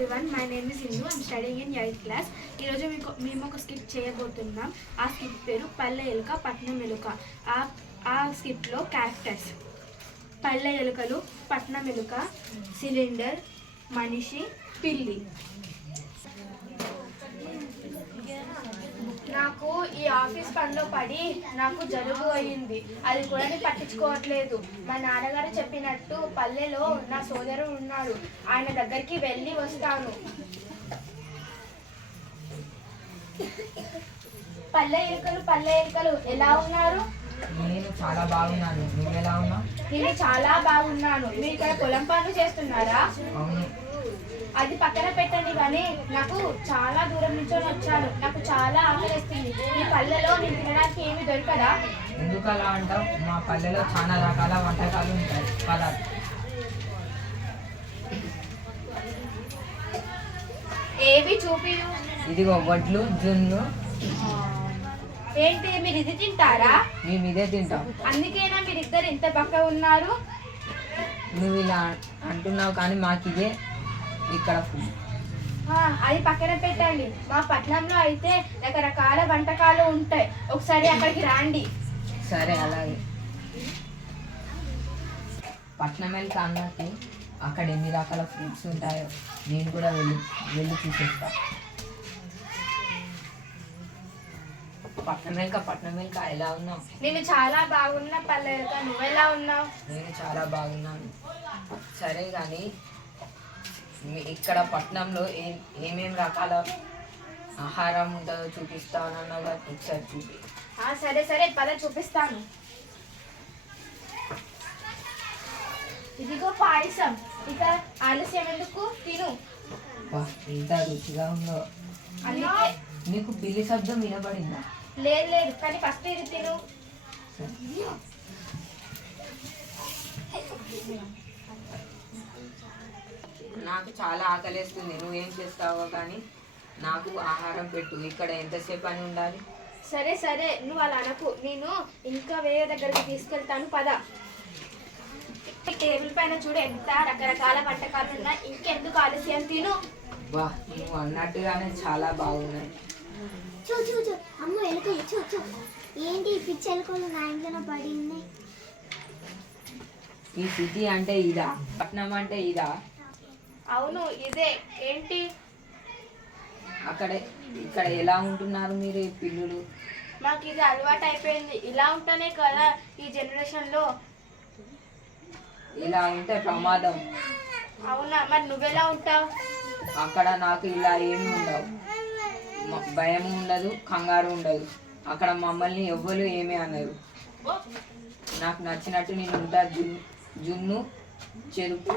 Everyone, my name is Indu. I'm studying in 8th class. ఈరోజు మేము ఒక skit చేయబోతున్నాం. ఆ స్కిట్ పేరు పల్లె ఎలుక పట్నం ఎలుక. ఆ స్కిట్లో క్యారెక్టర్స్ పల్లె ఎలుకలు, పట్నం ఎలుక, సిలిండర్, మనిషి, పిల్లి. నాకు ఈ ఆఫీస్ పనిలో పడి నాకు జలుబు అయ్యింది. అది కూడా నేను పట్టించుకోవట్లేదు. మా నాన్నగారు చెప్పినట్టు పల్లెలో నా సోదరుడు ఉన్నాడు, ఆయన దగ్గరికి వెళ్ళి వస్తాను. పల్లె ఎలుకలు ఎలా ఉన్నారు? నేను చాలా బాగున్నాను. నువ్వు ఎలా ఉన్నావు? నేను చాలా బాగున్నాను. మీరు ఇక్కడ పొలం పనులు చేస్తున్నారా? అవును. అది పక్కన పెట్టండి, కానీ నాకు చాలా దూరం నుంచి వచ్చాను. నాకు చాలా ఆకలిస్తుంది. ఈ పల్లెలో నేను తినడానికి ఏమి దొరకదా? ఎందుకు అలా అంటావు? మా పల్లెలో చాలా రకాల వంటకాలు ఉంటాయి. పదార్థ ఏవి చూపి. ఇదిగో వడ్లు, జున్ను. ఏంటి, మీరు ఇది తింటారా? మేము ఇదే తింటాం. అందుకేనా మీరిద్దరు ఇంత బక్క ఉన్నారు? నువ్వు ఇలా అంటున్నావు, కానీ మాకు ఇదే ఇక్కడ ఫుడ్. అది పక్కన పెట్టండి. మా పట్టణంలో అయితే రకరకాల వంటకాలు ఉంటాయి. ఒకసారి అక్కడికి రండి. సరే, అలాగే. పట్నం వెళ్తా అన్నట్టు అక్కడ ఎన్ని రకాల ఫ్రూట్స్ ఉంటాయో నేను కూడా వెళ్ళి చూసేస్తా. పట్నం వెళ్క ఎలా ఉన్నావు? నేను చాలా బాగున్నా. పల్లె నువ్వెలా ఉన్నావు? నేను చాలా బాగున్నాను. సరే, కానీ ఇక్కడ పట్నంలో ఏమేమి రకాల ఆహారం ఉంటుందో చూపిస్తానన్నావు, ఒకసారి చూపి. సరే పద చూపిస్తాను. ఇదిగో పాయసం. ఇక ఆలస్యం ఎందుకు, తిను. ఎంత రుచిగా ఉందో. అందుకే నీకు పిల్లి శబ్దం వినబడిందా? లేదు, కానీ ఫస్ట్ ఇది తిను. నాకు చాలా ఆకలేస్తుంది. నువ్వేం చేస్తావో కానీ నాకు ఆహారం పెట్టు. ఇక్కడ ఎంతసేపు అని ఉండాలి? సరే, నువ్వు అలా అనకు. నేను ఇంకా వేరే దగ్గరికి తీసుకెళ్తాను, పద. టేబుల్ పైన చూడు, ఎంత రకరకాల వంటకాలు ఉన్నాయి. ఇంకెందుకు ఆలస్యం, తిను. నువ్వు అన్నట్టుగానే చాలా బాగున్నాయి. చూ అమ్మ ఎలుకలు చూ. ఏంటి ఈ పిచ్చి ఎలుకలు నా ఇంట్లో పడి ఉన్నాయి? ఈ సిటీ అంటే ఇదా? పట్నం అంటే ఇదా? అవును, ఇదే. ఏంటి ఇక్కడ ఎలా ఉంటున్నారు మీరు ఈ పిల్లులు? మాకు ఇది అలవాటు అయిపోయింది. ఇలా ఉంటేనే కదా ఈ జనరేషన్లో. ఇలా ఉంటే ప్రమాదం. అవునా, మరి నువ్వెలా ఉంటావు? అక్కడ నాకు ఇలా ఏమి ఉండవు. భయం ఉండదు, కంగారు ఉండదు. అక్కడ మమ్మల్ని ఎవ్వరు ఏమీ అనరు. నాకు నచ్చినట్టు నేను ఉంటా. జున్ను, చెరుకు,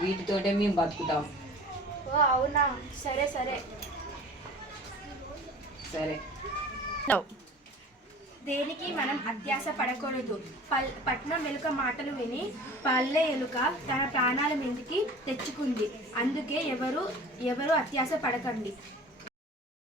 వీటితోటే మేము బతుకుతాం. అవునా, సరే. దేనికి మనం అత్యాశ పడకూడదు. పట్నం ఎలుక మాటలు విని పల్లె ఎలుక తన ప్రాణాల మీదకి తెచ్చుకుంది. అందుకే ఎవరు అత్యాశ పడకండి.